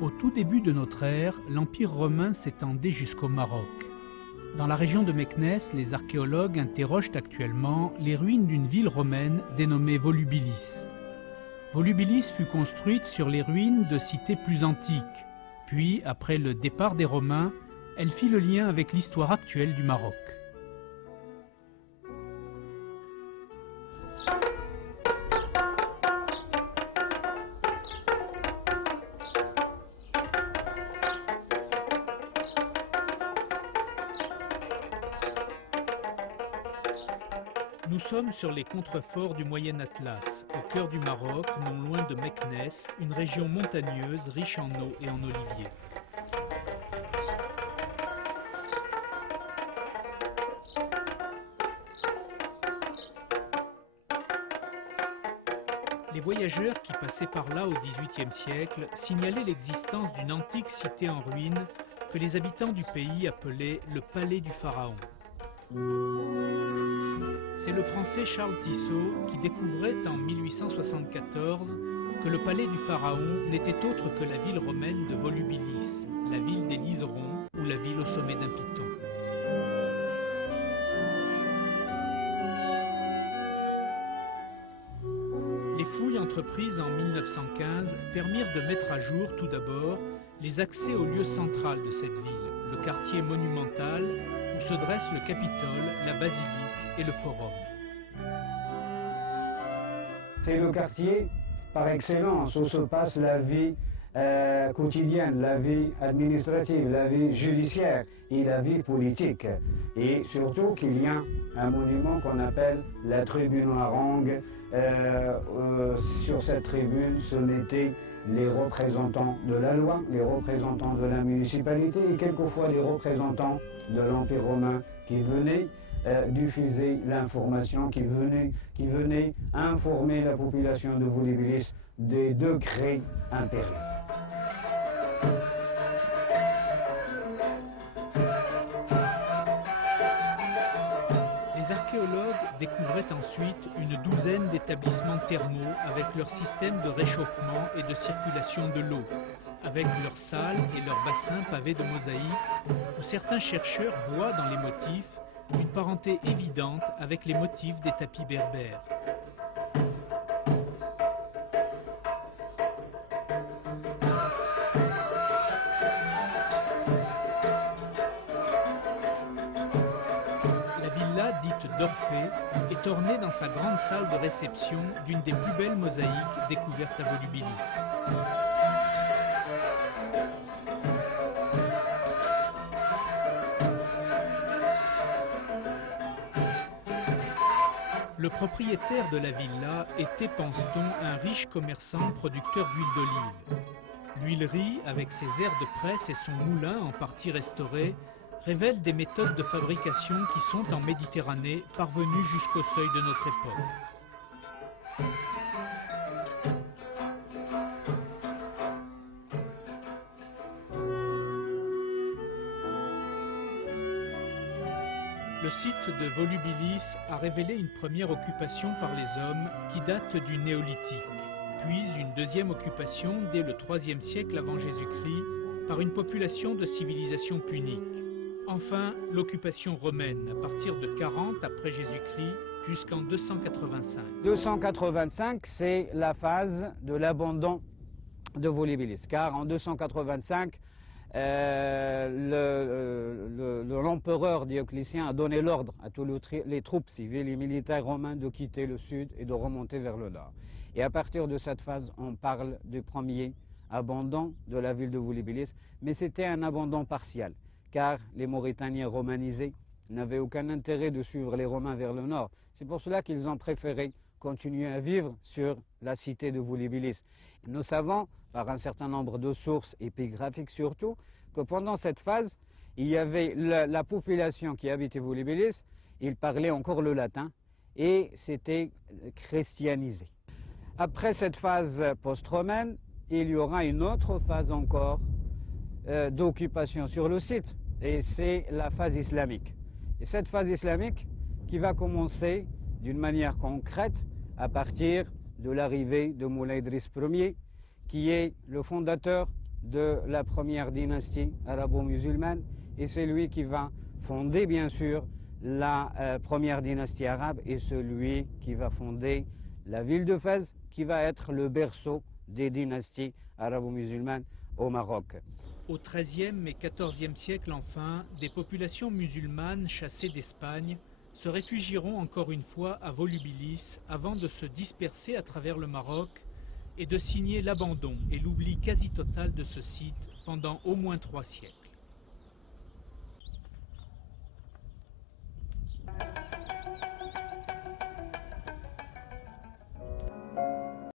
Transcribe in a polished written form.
Au tout début de notre ère, l'Empire romain s'étendait jusqu'au Maroc. Dans la région de Meknès, les archéologues interrogent actuellement les ruines d'une ville romaine dénommée Volubilis. Volubilis fut construite sur les ruines de cités plus antiques, puis, après le départ des Romains, elle fit le lien avec l'histoire actuelle du Maroc. Nous sommes sur les contreforts du Moyen Atlas, au cœur du Maroc, non loin de Meknès, une région montagneuse riche en eau et en oliviers. Les voyageurs qui passaient par là au XVIIIe siècle signalaient l'existence d'une antique cité en ruine que les habitants du pays appelaient le palais du pharaon. C'est le français Charles Tissot qui découvrait en 1874 que le palais du pharaon n'était autre que la ville romaine de Volubilis, la ville des liserons ou la ville au sommet d'un piton. Les fouilles entreprises en 1915 permirent de mettre à jour tout d'abord les accès au lieu central de cette ville, le quartier monumental où se dressent le Capitole, la basilique et le forum. C'est le quartier par excellence où se passe la vie quotidienne, la vie administrative, la vie judiciaire et la vie politique. Et surtout qu'il y a un monument qu'on appelle la tribune Harangue. Sur cette tribune se mettaient les représentants de la loi, les représentants de la municipalité et quelquefois les représentants de l'Empire romain qui venaient diffuser l'information, qui venait informer la population de Volubilis des degrés impériaux. Les archéologues découvraient ensuite une douzaine d'établissements thermaux avec leur système de réchauffement et de circulation de l'eau, avec leurs salles et leurs bassins pavés de mosaïques, où certains chercheurs voient dans les motifs une parenté évidente avec les motifs des tapis berbères. La villa dite d'Orphée est ornée dans sa grande salle de réception d'une des plus belles mosaïques découvertes à Volubilis. Le propriétaire de la villa était, pense-t-on, un riche commerçant producteur d'huile d'olive. L'huilerie, avec ses aires de presse et son moulin en partie restauré, révèle des méthodes de fabrication qui sont en Méditerranée parvenues jusqu'au seuil de notre époque. Le site de Volubilis a révélé une première occupation par les hommes qui date du néolithique, puis une deuxième occupation dès le IIIe siècle avant Jésus-Christ par une population de civilisation punique. Enfin, l'occupation romaine à partir de 40 après Jésus-Christ jusqu'en 285. 285, c'est la phase de l'abandon de Volubilis, car en 285, l'empereur Dioclétien a donné l'ordre à tous les troupes civiles et militaires romains de quitter le sud et de remonter vers le nord. Et à partir de cette phase, on parle du premier abandon de la ville de Volubilis, mais c'était un abandon partiel, car les Mauritaniens romanisés n'avaient aucun intérêt de suivre les Romains vers le nord. C'est pour cela qu'ils ont préféré continuer à vivre sur la cité de Volubilis. Nous savons, par un certain nombre de sources épigraphiques surtout, que pendant cette phase, il y avait la population qui habitait Volubilis, ils parlaient encore le latin et c'était christianisé. Après cette phase post-romaine, il y aura une autre phase encore d'occupation sur le site, et c'est la phase islamique. Et cette phase islamique qui va commencer d'une manière concrète à partir de l'arrivée de Moulay Idriss Ier, qui est le fondateur de la première dynastie arabo-musulmane et c'est lui qui va fonder bien sûr la première dynastie arabe et celui qui va fonder la ville de Fès qui va être le berceau des dynasties arabo-musulmanes au Maroc. Au XIIIe et XIVe siècle enfin, des populations musulmanes chassées d'Espagne se réfugieront encore une fois à Volubilis avant de se disperser à travers le Maroc et de signer l'abandon et l'oubli quasi total de ce site pendant au moins 3 siècles.